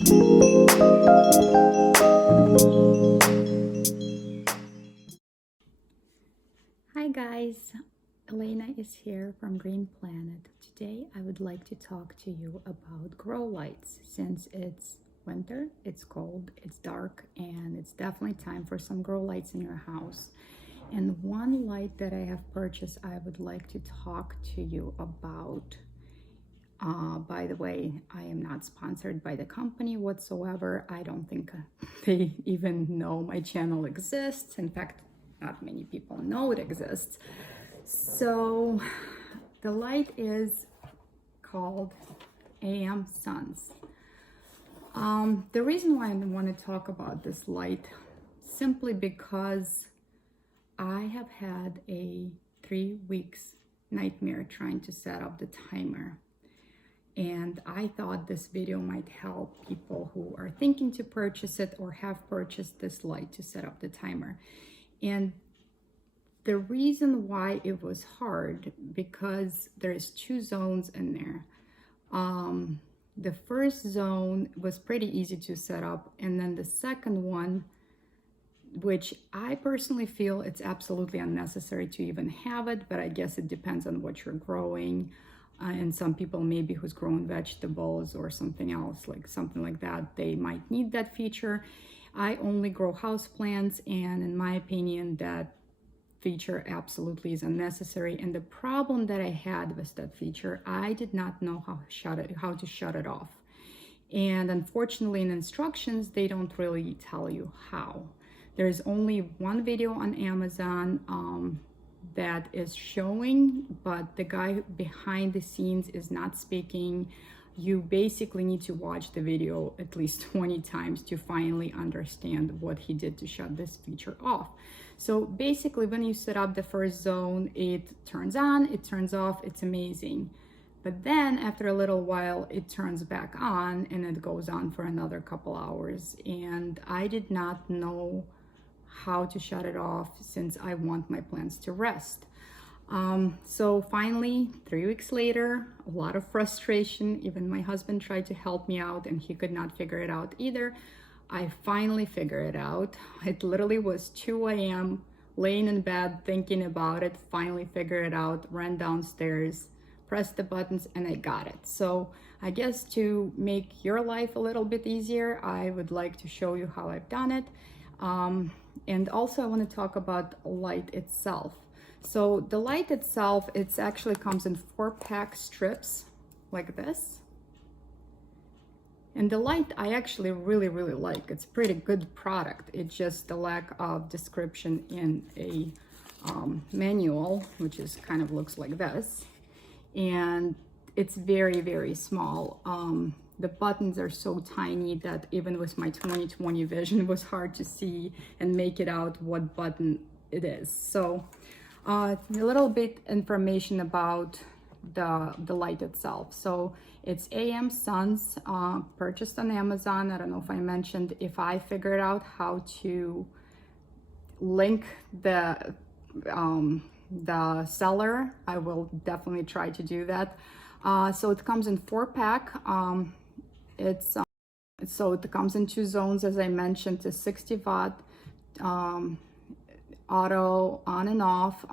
Hi guys, Elena is here from Green Planet. Today I would like to talk to you about grow lights. Since it's winter, it's cold, it's dark, and it's definitely time for some grow lights in your house. And one light that I have purchased, I would like to talk to you about. By the way, I am not sponsored by the company whatsoever. I don't think they even know my channel exists. In fact, not many people know it exists. So the light is called Amsuns. The reason why I want to talk about this light simply because I have had a 3 weeks nightmare trying to set up the timer. And I thought this video might help people who are thinking to purchase it or have purchased this light to set up the timer. And the reason why it was hard, because there's 2 zones in there. The first zone was pretty easy to set up, and then the second one, which I personally feel it's absolutely unnecessary to even have it, but I guess it depends on what you're growing. And some people maybe who's growing vegetables or something else, like something like that, they might need that feature. I only grow houseplants, and in my opinion, that feature absolutely is unnecessary. And the problem that I had with that feature, I did not know how to shut it off. And unfortunately, in instructions, they don't really tell you how. There's only one video on Amazon that is showing, but the guy behind the scenes is not speaking. You basically need to watch the video at least 20 times to finally understand what he did to shut this feature off. So basically, when you set up the first zone, it turns on, it turns off, it's amazing. But then after a little while, it turns back on and it goes on for another couple hours. And I did not know how to shut it off since I want my plants to rest. So finally, 3 weeks later, a lot of frustration. Even my husband tried to help me out and he could not figure it out either. I finally figured it out. It literally was 2 a.m. laying in bed thinking about it, finally figured it out, ran downstairs, pressed the buttons, and I got it. So I guess to make your life a little bit easier, I would like to show you how I've done it. And also I want to talk about light itself. So the light itself, it actually comes in 4-pack strips like this. And the light I actually really like. It's pretty good product. It's just the lack of description in a manual, which is kind of looks like this. And it's very small. The buttons are so tiny that even with my 20/20 vision, it was hard to see and make it out what button it is. So a little bit information about the light itself. So it's Amsuns, purchased on Amazon. I don't know if I mentioned, if I figured out how to link the seller, I will definitely try to do that. So it comes in 4-pack. So it comes in 2 zones, as I mentioned, a 60-watt auto on and off,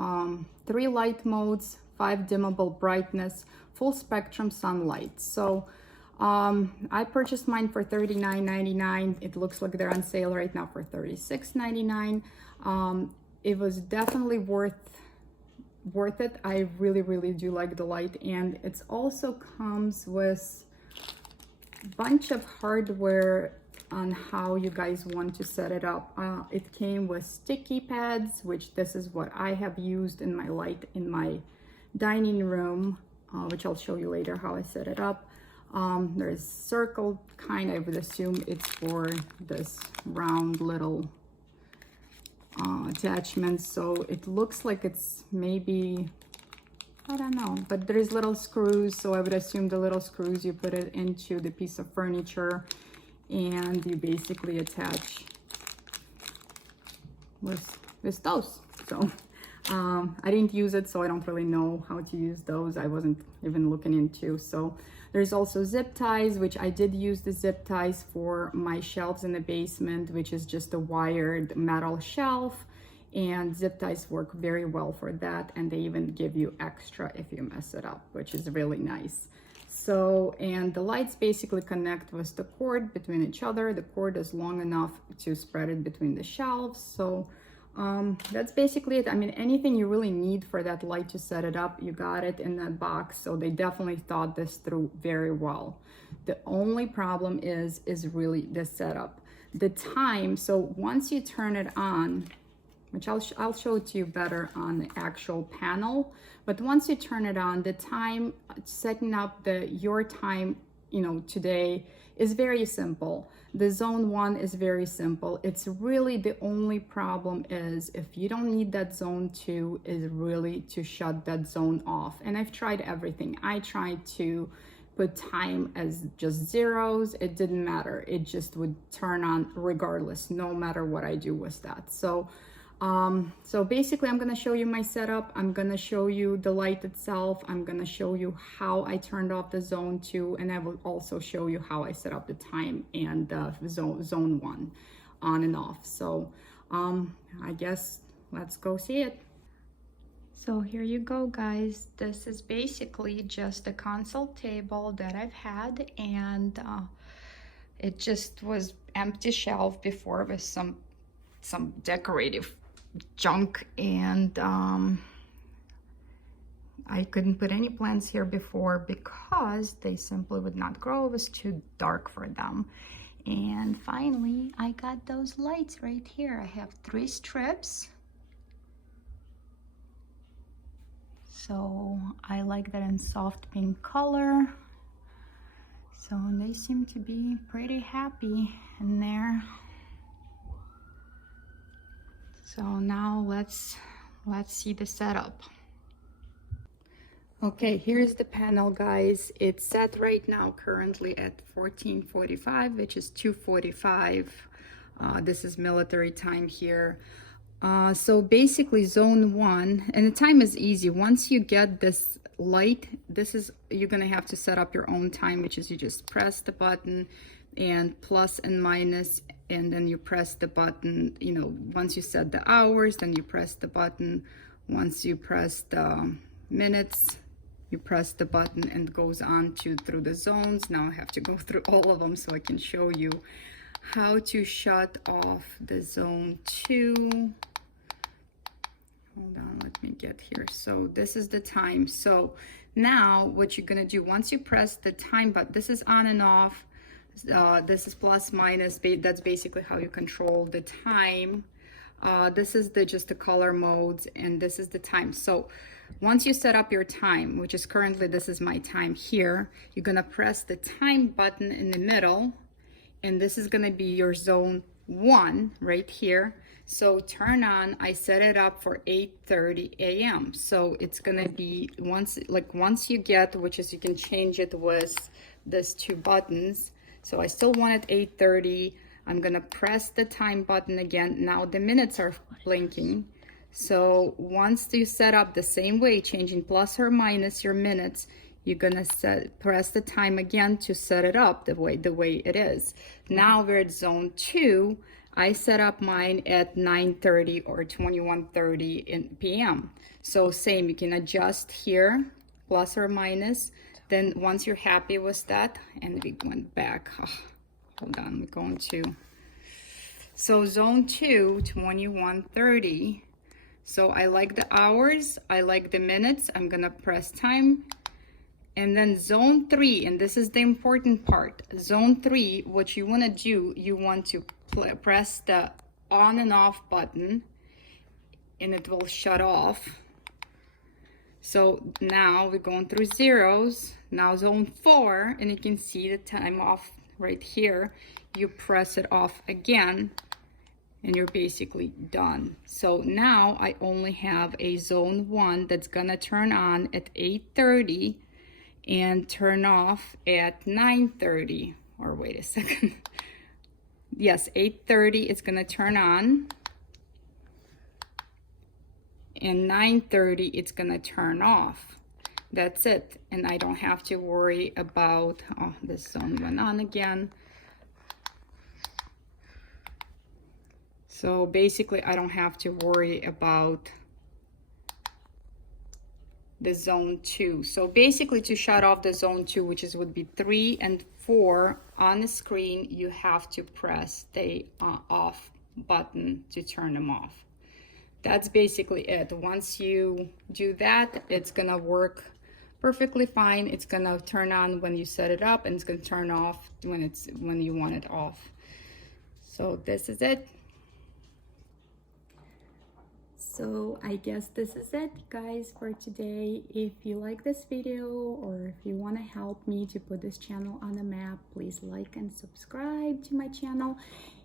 3 light modes, 5 dimmable brightness, full spectrum sunlight. So I purchased mine for $39.99. It looks like they're on sale right now for $36.99. It was definitely worth it. I really do like the light, and it also comes with bunch of hardware on how you guys want to set it up. It came with sticky pads, which this is what I have used in my light in my dining room, which I'll show you later how I set it up. There's circle kind, I would assume it's for this round little attachment. So it looks like it's maybe, I don't know, but there's little screws, so I would assume the little screws, you put it into the piece of furniture and you basically attach with those. So I didn't use it, so I don't really know how to use those. I wasn't even looking into. So There's also zip ties, which I did use the zip ties for my shelves in the basement, which is just a wired metal shelf, and zip ties work very well for that, and they even give you extra if you mess it up, which is really nice. So, and the lights basically connect with the cord between each other. The cord is long enough to spread it between the shelves. So that's basically it. I mean, anything you really need for that light to set it up, you got it in that box. So they definitely thought this through very well. The only problem is really the setup, the time. So once you turn it on, which I'll show it to you better on the actual panel, but once you turn it on, the time, setting up your time, you know, today is very simple. The zone 1 is very simple. It's really the only problem is if you don't need that zone 2 is really to shut that zone off. And I've tried everything. I tried to put time as just zeros. It didn't matter. It just would turn on regardless, no matter what I do with that. So basically I'm going to show you my setup. I'm going to show you the light itself. I'm going to show you how I turned off the zone 2, and I will also show you how I set up the time and the zone 1 on and off. So I guess let's go see it. So here you go, guys. This is basically just a console table that I've had, and it just was empty shelf before with some decorative junk, and I couldn't put any plants here before because they simply would not grow. It was too dark for them. And finally I got those lights right here. I have 3 strips, so I like that in soft pink color. So they seem to be pretty happy in there. So now let's see the setup. Okay, here's the panel, guys. It's set right now currently at 14:45, which is 2:45. This is military time here. So basically zone 1, and the time is easy. Once you get this light, you're gonna have to set up your own time, which is you just press the button and plus and minus, and then you press the button, you know, once you set the hours, then you press the button. Once you press the minutes, you press the button, and it goes on through the zones. Now I have to go through all of them so I can show you how to shut off the zone 2. Hold on, let me get here. So this is the time. So now what you're gonna do, once you press the time button, this is on and off. This is plus minus. That's basically how you control the time. This is just the color modes, and this is the time. So once you set up your time, which is currently, this is my time here, you're gonna press the time button in the middle, and this is gonna be your zone 1 right here. So turn on, I set it up for 8:30 a.m. So it's gonna be once you get, which is you can change it with these 2 buttons. So I still want it 8:30. I'm gonna press the time button again. Now the minutes are blinking. So once you set up the same way, changing plus or minus your minutes, you're gonna press the time again to set it up the way it is. Now we're at zone 2. I set up mine at 9:30 or 21:30 p.m. So same, you can adjust here, plus or minus. Then once you're happy with that, and we went back, hold on, we're going to, so zone 2, 21:30. So I like the hours, I like the minutes, I'm gonna press time. And then zone 3, and this is the important part, zone 3, what you wanna do, you want to press the on and off button, and it will shut off. So now we're going through zeros. Now zone 4, and you can see the time off right here. You press it off again, and you're basically done. So now I only have a zone 1 that's gonna turn on at 8:30 and turn off at 9:30, or wait a second. Yes, 8:30 it's gonna turn on, and 9:30 it's gonna turn off. That's it. And I don't have to worry about, oh, this zone went on again. So basically I don't have to worry about the zone 2. So basically to shut off the zone 2, which is would be 3 and 4 on the screen, you have to press the off button to turn them off. That's basically it. Once you do that, it's gonna work perfectly fine. It's gonna turn on when you set it up, and it's gonna turn off when you want it off. So this is it. So I guess this is it, guys, for today. If you like this video, or if you want to help me to put this channel on the map, please like and subscribe to my channel.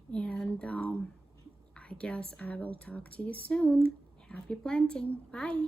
And I guess I will talk to you soon. Happy planting. Bye.